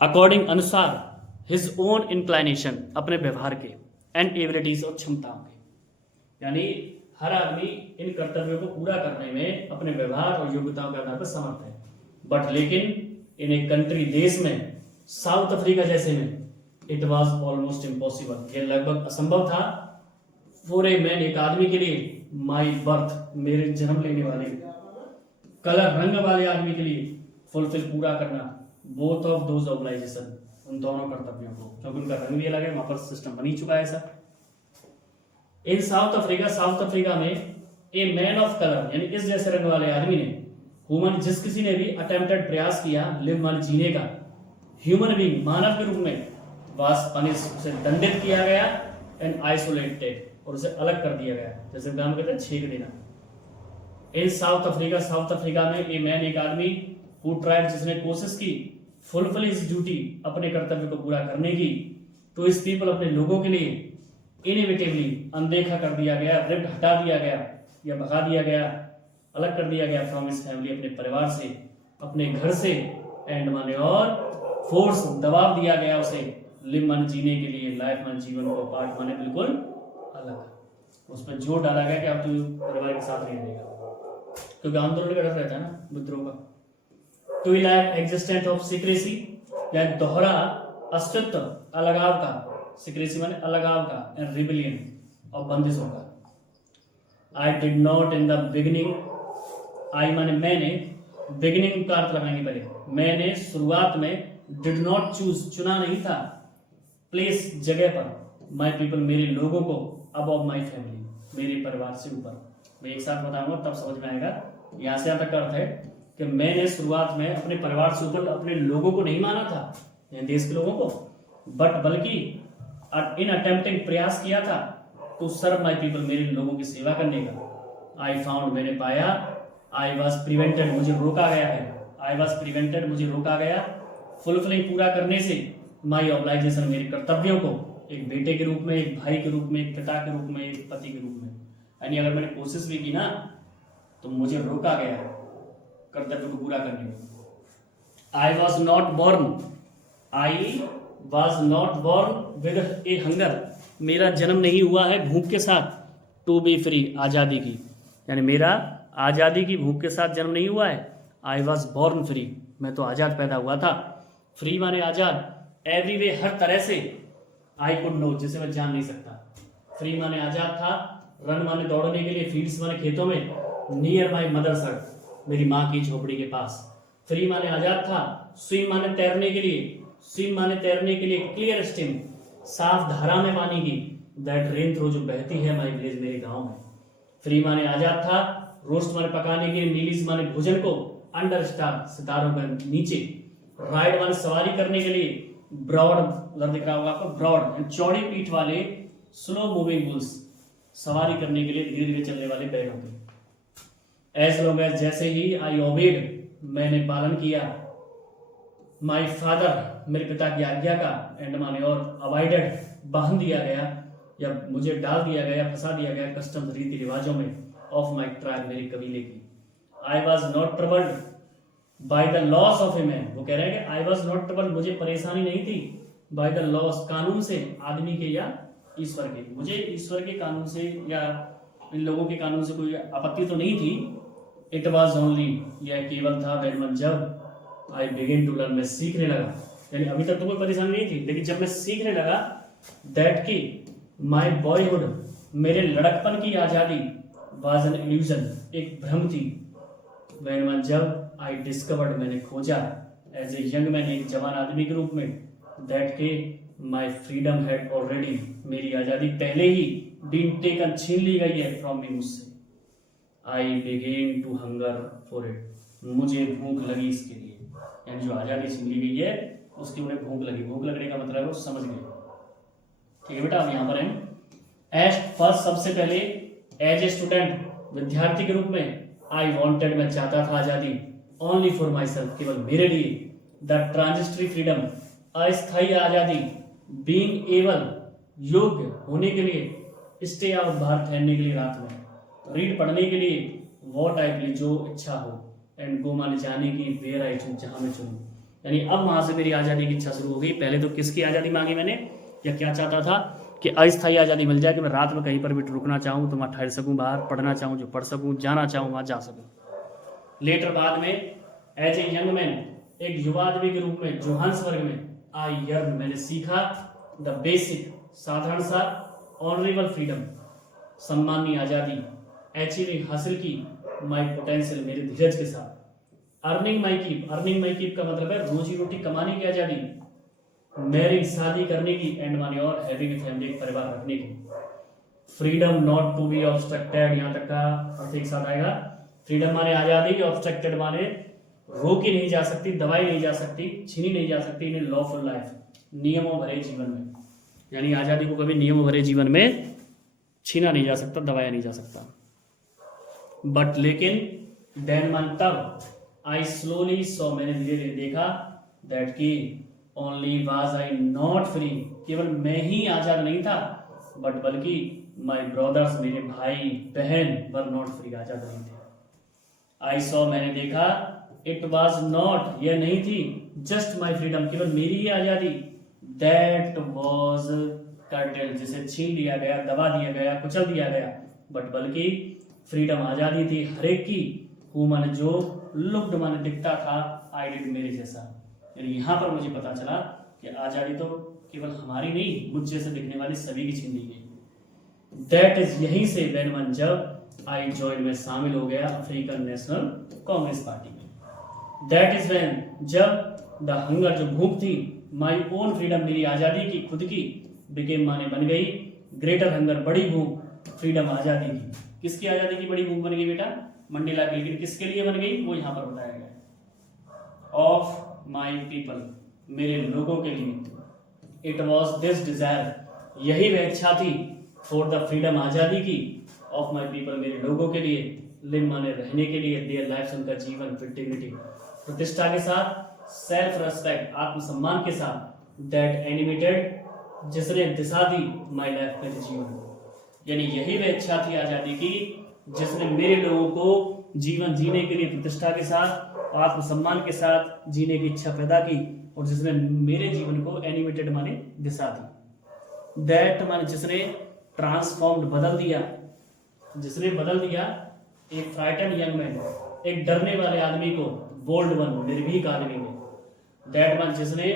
अकॉर्डिंग अनुसार, हिज ओन इंक्लाइनेशन अपने व्यवहार के, एंड एबिलिटीज और क्षमताओं के। यानी हर आदमी इन कर्तव्यों को पूरा करने में अपने व्यवहार और योग्यताओं के आधार पर समर्थ है। बट लेकिन इन एक कंट्री, देश में, साउथ अफ्रीका जैसे में इट वॉज ऑलमोस्ट इम्पॉसिबल, ये लगभग असंभव था फॉर ए मैन, एक आदमी के लिए, माई बर्थ, मेरे जन्म लेने वाले, कलर, रंग वाले आदमी के लिए फुलफिल, पूरा करना बोथ ऑफ दोज ऑब्लाइजेशन, उन दोनों कर्तव्यों को, क्योंकि उनका रंग भी अलग है, वहां पर सिस्टम बन ही चुका है ऐसा। इन साउथ अफ्रीका में ए मैन ऑफ कलर, यानी इस जैसे रंग वाले आदमी ने, ह्यूमन, जिस किसी ने भी अटेम्प्टेड, प्रयास किया, लिव, मान जीने का, ह्यूमन बीइंग, मानव के रूप में, वाज पनिश, उसे दंडित किया गया, एंड आइसोलेटेड, और उसे अलग कर दिया गया, जैसे हम कहते हैं छेक देना। इन साउथ अफ्रीका में ए मैन, एक आदमी, हु ट्राइड, जिसने कोशिश की, फुलफिल हिज ड्यूटी, अपने कर्तव्य को पूरा करने की, टू हिज पीपल, अपने लोगों के लिए, इनएविटेबली, अनदेखा कर दिया गया, रिप्ड, हटा दिया गया या भगा दिया गया, अलग कर दिया गया, फ्रॉम हिज फैमिली, अपने परिवार से, अपने घर से, एंड माने और फोर्स, दबाव दिया गया उसे, लिव माने जीने के लिए, लाइफ माने जीवन को, पार्ट माने बिल्कुल अलग, उसमें जोर डाला गया कि अब तू परिवार के साथ नहीं रहेगा, क्योंकि आंदोलन का डर रहता है ना विद्रोह का। To lack existent of secrecy, या दोहरा अस्तित्व, अलगाव का, सीक्रेसी माने अलगाव का, एंड रिबेलियन, और बंदिशों का। I did not in the beginning, I माने मैंने, बिगिनिंग का अर्थ लगाएंगे पहले, मैंने शुरुआत में, डिड नॉट चूज, चुना नहीं था, प्लेस, जगह पर, माई पीपल, मेरे लोगों को, अबव माई फैमिली, मेरे परिवार से ऊपर। मैं एक साथ बताऊंगा तब समझ में आएगा। यहां से यहां तक अर्थ है कि मैंने शुरुआत में अपने परिवार से ऊपर अपने लोगों को नहीं माना था, देश के लोगों को, बट बल्कि इन अटेम्प्टिंग, प्रयास किया था, टू सर्व माई पीपल, मेरे लोगों की सेवा करने का। आई फाउंड, मैंने पाया, आई वॉज प्रिवेंटेड, मुझे रोका गया है, आई वॉज प्रिवेंटेड, मुझे रोका गया, फुलफिलिंग, पूरा करने से, माई ऑब्लाइजेशन, मेरे कर्तव्यों को, एक बेटे के रूप में, एक भाई के रूप में, एक पिता के रूप में, एक पति के रूप में। यानी अगर मैंने कोशिश भी की ना तो मुझे रोका गया कर्तव्य को पूरा करने में। I was not born with a hunger, मेरा जन्म नहीं हुआ है भूख के साथ, टू बी फ्री, आज़ादी की, यानी मेरा आज़ादी की भूख के साथ जन्म नहीं हुआ है। आई वॉज बॉर्न फ्री, मैं तो आज़ाद पैदा हुआ था, फ्री माने आज़ाद, एवरी वे, हर तरह से, आई कुड नो, जिसे मैं जान नहीं सकता, फ्री माने आज़ाद था, रन माने दौड़ने के लिए, फील्ड्स माने खेतों में, नियर माई मदर्स हट, मेरी माँ की झोपड़ी के पास, फ्री माने आज़ाद था, स्विम माने तैरने के लिए, क्लियर स्ट्रीम, साफ धारा में पानी की, दैट रेन थ्रू, जो बहती है माई विलेज, मेरे गांव में। फ्री माने आज़ाद था, रोस्ट माने पकाने के लिए, नीलीज माने भोजन को, अंडर स्टार, सितारों के नीचे, राइड माने सवारी करने के लिए, ब्रॉड, उधर दिख रहा होगा आपको, ब्रॉड, चौड़ी पीठ वाले, स्लो मूविंग बुल्स, सवारी करने के लिए धीरे धीरे चलने वाले बैल होते। एज लॉन्ग एज, जैसे ही, आई ओबेड, मैंने पालन किया, माई फादर, मेरे पिता की आज्ञा का, एंड माने और, अवॉइडेड, बांध दिया गया या मुझे डाल दिया गया, फंसा दिया गया, कस्टम्स, रीति रिवाजों में, ऑफ माई ट्राइब, मेरे कबीले की। I was not troubled by the loss of a man, वो कह रहे हैं कि आई वॉज नॉट ट्रबल्ड, मुझे परेशानी नहीं थी, बाय द लॉस, कानून से, आदमी के या ईश्वर के, मुझे ईश्वर के कानून से या इन लोगों के कानून से कोई आपत्ति तो नहीं थी। इट वॉज ओनली, यह केवल था, when जब आई बिगिन टू लर्न, मैं सीखने लगा, यानी अभी तक तो कोई परेशानी नहीं थी, लेकिन जब मैं सीखने लगा, दैट की माई बॉयहुड, मेरे लड़कपन की आज़ादी, वॉज एन इल्यूजन, एक भ्रम थी, when जब आई डिस्कवर्ड, मैंने खोजा, एज ए यंग मैन, एक जवान आदमी के रूप में, दैट के माई फ्रीडम हैड ऑलरेडी, मेरी आज़ादी पहले ही, बीन टेकन, छीन ली गई है, फ्रॉम मी, मुझसे। I began to hunger for it, मुझे भूख लगी इसके लिए, यानी जो आज़ादी छीन ली गई है उसकी उन्हें भूख लगी, भूख लगने का मतलब है वो समझ गए। ठीक है बेटा, अब यहाँ पर हैं एज फर्स्ट, सबसे पहले, एज ए स्टूडेंट, विद्यार्थी के रूप में, आई वॉन्टेड, मैं चाहता था आज़ादी, ओनली फॉर माई सेल्फ, केवल मेरे लिए, द ट्रांजिस्टरी फ्रीडम, अस्थायी आज़ादी, बीइंग एबल, योग्य होने के लिए, स्टे आउट, बाहर ठहरने के लिए रात में, रीड, पढ़ने के लिए, वॉट आई प्लीज, जो इच्छा हो, एंड गो माने जाने की, वेयर आई चूज, जहां मैं चुनूं। यानी अब वहां से मेरी आज़ादी की इच्छा शुरू हो गई। पहले तो किसकी आज़ादी मांगी मैंने, या क्या चाहता था, कि अस्थायी आज़ादी मिल जाए कि मैं रात में कहीं पर भी रुकना चाहूँ तो वहाँ ठहर सकूँ, बाहर पढ़ना चाहूँ जो पढ़ सकूँ, जाना चाहूँ वहाँ जा सकूँ। लेटर बाद में एज ए यंग मैन, एक युवा आदमी के रूप में जोहान्सबर्ग में आई यर्न, मैंने सीखा द बेसिक, साधारण सा, ऑनरेबल फ्रीडम, सम्माननीय आज़ादी, अचीविंग, हासिल की, माई पोटेंशियल, मेरे धीरज के साथ, अर्निंग माई कीप, अर्निंग माई कीप का मतलब है रोजी रोटी कमाने की आज़ादी, मैरिज, शादी करने की, एंड मानी और हैविंग फैमिली, एक परिवार रखने की, freedom not to be obstructed, यहाँ तक का अर्थ एक साथ आएगा। फ्रीडम माने आज़ादी, ऑब्स्ट्रक्टेड माने रोकी नहीं जा सकती, दबाई नहीं जा सकती, छीनी नहीं जा सकती, इन लॉफुल लाइफ, नियमों भरे जीवन में, यानी आज़ादी को कभी नियमों भरे जीवन में छीना नहीं जा सकता, दबाया नहीं जा सकता। बट लेकिन देन मन तब आई स्लोली सो, मैंने धीरे धीरे देखा, दैट की only was I not free, केवल मैं ही आज़ाद नहीं था, बट बल्कि माई ब्रदर्स, मेरे भाई बहन, वर नॉट फ्री, आज़ाद नहीं थे। आई सो, मैंने देखा, इट वॉज नॉट, यह नहीं थी, जस्ट माई फ्रीडम, केवल मेरी ही आज़ादी, दैट वॉज कर्टेल, जिसे छीन लिया गया, दबा दिया गया, कुचल दिया गया, बट बल्कि फ्रीडम, आज़ादी थी हर एक की, हु मन जो लुक्ड, मन दिखता था, आई डिड, मेरे जैसा। यानी यहाँ पर मुझे पता चला कि आज़ादी तो केवल हमारी नहीं, मुझ जैसे दिखने वाली सभी की छीन ली गई। दैट इज, यहीं से, व्हेन मन, जब आई जॉइन, में शामिल हो गया अफ्रीकन नेशनल कांग्रेस पार्टी में। दैट इज व्हेन, जब द हंगर, जो भूख थी, माई ओन फ्रीडम, मेरी आज़ादी की, खुद की, बिकेम माने बन गई, ग्रेटर हंगर, बड़ी भूख, फ्रीडम, आज़ादी की। किसकी आज़ादी की बड़ी भूख बन गई बेटा? मंडेला की। लेकिन किसके लिए बन गई वो यहाँ पर बताया गया, ऑफ माई पीपल, मेरे लोगों के लिए। इट वॉज दिस डिजायर, यही वह इच्छा थी, फॉर द फ्रीडम, आज़ादी की, ऑफ माई पीपल, मेरे लोगों के लिए, लिव माने रहने के लिए, देयर लाइफ, उनका जीवन, विद डिग्निटी, प्रतिष्ठा के साथ, सेल्फ रेस्पेक्ट, आत्मसम्मान के साथ, दैट एनिमेटेड, जिसने दिशा दी, माई लाइफ, मेरे जीवन। यानी यही वह इच्छा थी आज़ादी की जिसने मेरे लोगों को जीवन जीने के लिए प्रतिष्ठा के साथ, आत्मसम्मान के साथ जीने की इच्छा पैदा की, और जिसने मेरे जीवन को एनिमेटेड माने दिशा दी, दैट माने जिसने ट्रांसफॉर्म्ड, बदल दिया, जिसने बदल दिया एक फ्राइटन यंग मैन, एक डरने वाले आदमी को, बोल्ड वन, निर्भीक आदमी में। दैट मान जिसने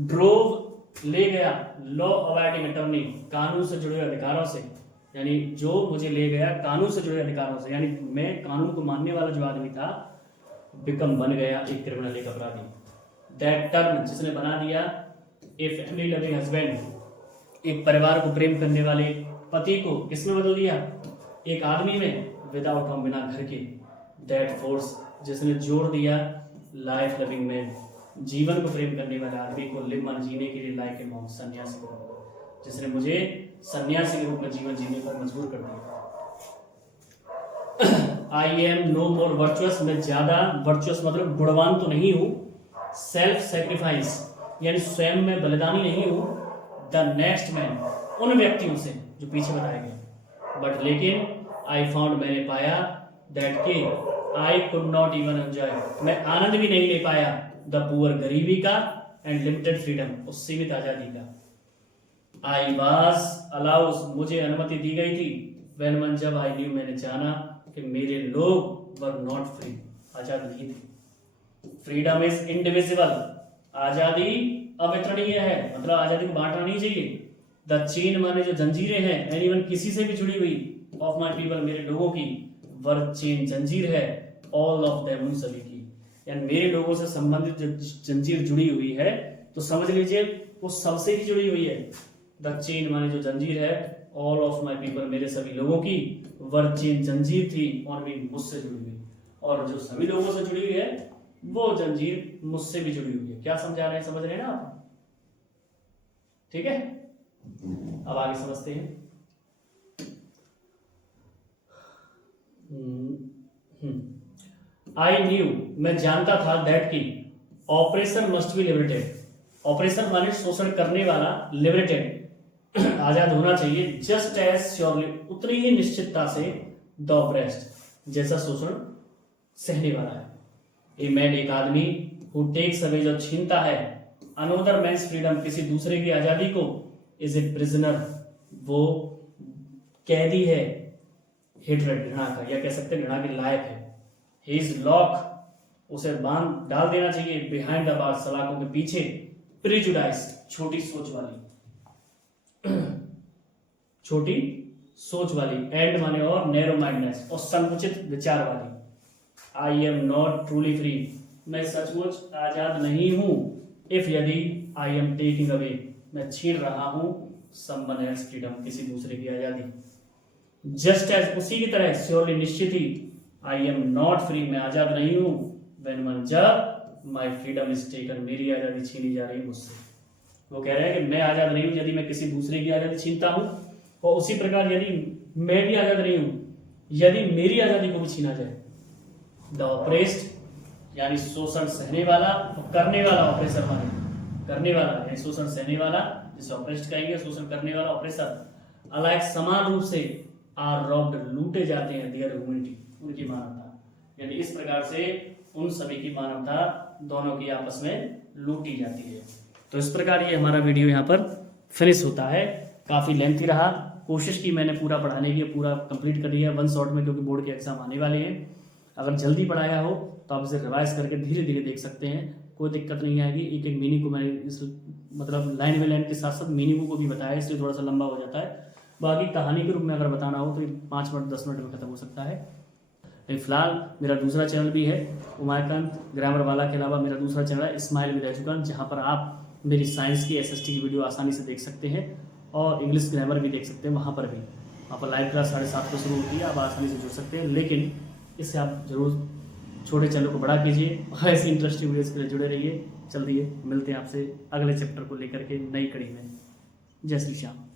ड्रोव, ले गया, लॉ अबाइडिंग अटॉर्नी, कानून से जुड़े अधिकारों से, यानी जो मुझे ले गया कानून से जुड़े अधिकारों से, यानी मैं कानून को मानने वाला जो आदमी था, बिकम, बन गया एक क्रिमिनल, एक अपराधी। दैट टर्न, जिसने बना दिया ए फैमिली लविंग हस्बैंड, एक परिवार को प्रेम करने वाले पति को, किसमें बदल दिया? एक आदमी में, विदाउट होम, बिना घर के। दैट फोर्स, जिसने जोड़ दिया लाइफ लविंग मैन, जीवन को प्रेम करने वाले आदमी को, लिव मन, जीने के लिए, लाइक ए मॉन्क, सन्यासी को, जिसने मुझे सन्यासी के रूप में जीवन जीने पर मजबूर कर दिया। I am no more virtuous, मैं ज्यादा वर्चुअस मतलब गुणवान तो नहीं हूं, सेल्फ सेक्रीफाइस, यानी स्वयं में बलिदानी नहीं हूं, द नेक्स्ट मैन, उन व्यक्तियों से जो पीछे बताए गए। बट लेकिन आई फाउंड, मैंने पाया, दैट के I could not even enjoy, मैं आनंद भी नहीं ले पाया, द पुअर, गरीबी का, एंड लिमिटेड फ्रीडम, उस सीमित आजादी का। आई वाज अलाउड, मुझे अनुमति दी गई थी, व्हेन मन, जब आई न्यू, मैंने जाना कि मेरे लोग वर नॉट फ्री, आजाद नहीं थे। फ्रीडम इज इंडिविजिबल, आजादी अवितरणीय है, मतलब आजादी को बांटना नहीं चाहिए। द चेन माने जो जंजीरें हैं, एनीवन, किसी से भी जुड़ी हुई, ऑफ माई पीपल, मेरे लोगों की, वर चेन, जंजीर है, ऑल ऑफ देम, उन सभी की, यानी मेरे लोगों से संबंधित जो जंजीर जुड़ी हुई है, तो समझ लीजिए वो सबसे ही जुड़ी हुई है। द चेन माने जो जंजीर है, ऑल ऑफ माई पीपल, मेरे सभी लोगों की, वर चेन, जंजीर थी, और भी मुझसे जुड़ी हुई, और जो सभी लोगों से जुड़ी हुई है वो जंजीर मुझसे भी जुड़ी हुई है। क्या समझा रहे हैं, समझ रहे हैं ना आप? ठीक है, अब आगे समझते हैं। आई न्यू, मैं जानता था, दैट की operation must be liberated, operation माने शोषण करने वाला, लिबरेटेड, आजाद होना चाहिए, जस्ट एज श्योरली, उतनी ही निश्चितता से, द ऑपरेस्ड, जैसा शोषण सहने वाला है। ए मैन, एक आदमी, हु टेक्स अवे, जो छीनता है, अनोदर मैन्स फ्रीडम, किसी दूसरे की आजादी को, इज ए प्रिजनर, वो कैदी है हेटरेड, घृणा का, या कह सकते हैं घृणा के लायक है। ही इज लॉक, उसे बांध डाल देना चाहिए बिहाइंड द बार, सलाखों के पीछे। प्रिजुडाइज, छोटी सोच वाली छोटी सोच वाली, एंड माने और, नैरो माइंडनेस, और संकुचित विचार वाली। I am not truly free, मैं सचमुच आजाद नहीं हूं। इफ, यदि, आई एम टेकिंग अवे, मैं छीन रहा हूं समवन एल्स फ्रीडम, किसी दूसरे की आजादी। जस्ट एज, उसी की तरह, श्योरली, निश्चित ही, आई एम नॉट फ्री, मैं आजाद नहीं हूं। व्हेन, मन, जब, माई फ्रीडम इज टेकन, मेरी आजादी छीनी जा रही है मुझसे। वो कह रहे हैं कि मैं आजाद नहीं हूं यदि मैं किसी दूसरे की आजादी छीनता हूं, और उसी प्रकार यदि मैं भी आजाद नहीं हूं यदि मेरी आजादी को भी छीना जाए। द ऑपरेस्ड, यानी शोषण सहने वाला, और करने वाला, ऑपरेसर माने करने वाला, यानी शोषण सहने वाला, जिसे ऑपरेस्ट कहेंगे, शोषण करने वाला, ऑपरेसर, अलाइक, समान रूप से, आर रॉब्ड, लूटे जाते हैं, देयर ह्यूमैनिटी, उनकी मानवता। यानी इस प्रकार से उन सभी की मानवता दोनों की आपस में लूटी जाती है। तो इस प्रकार ये हमारा वीडियो यहाँ पर फिनिश होता है। काफ़ी लेंथी रहा, कोशिश की मैंने पूरा पढ़ाने की, पूरा कंप्लीट कर दिया वन शॉट में, क्योंकि बोर्ड के एग्जाम आने वाले हैं। अगर जल्दी पढ़ाया हो तो आप इसे रिवाइज करके धीरे धीरे देख सकते हैं, कोई दिक्कत नहीं आएगी। एक एक मीनिंग को मैंने इस मतलब लाइन बाई लाइन के साथ साथ मीनिंग को भी बताया, इसलिए थोड़ा सा लंबा हो जाता है। बाकी कहानी के रूप में अगर बताना हो तो 5 मिनट 10 मिनट में खत्म हो सकता है। लेकिन फिलहाल मेरा दूसरा चैनल भी है, उमाकांत ग्रामर वाला के अलावा मेरा दूसरा चैनल है स्माइल विद एजुकेशन, जहाँ पर आप मेरी साइंस की SST की वीडियो आसानी से देख सकते हैं, और इंग्लिश ग्रामर भी देख सकते हैं। वहाँ पर भी, वहाँ पर लाइव क्लास 7:30 बजे शुरू होती है, आप आसानी से जुड़ सकते हैं। लेकिन इससे आप जरूर छोटे चैनल को बड़ा कीजिए, और ऐसी इंटरेस्टिंग वीडियोस के लिए जुड़े रहिए। चलिए मिलते हैं आपसे अगले चैप्टर को लेकर के नई कड़ी में। जय श्री श्याम।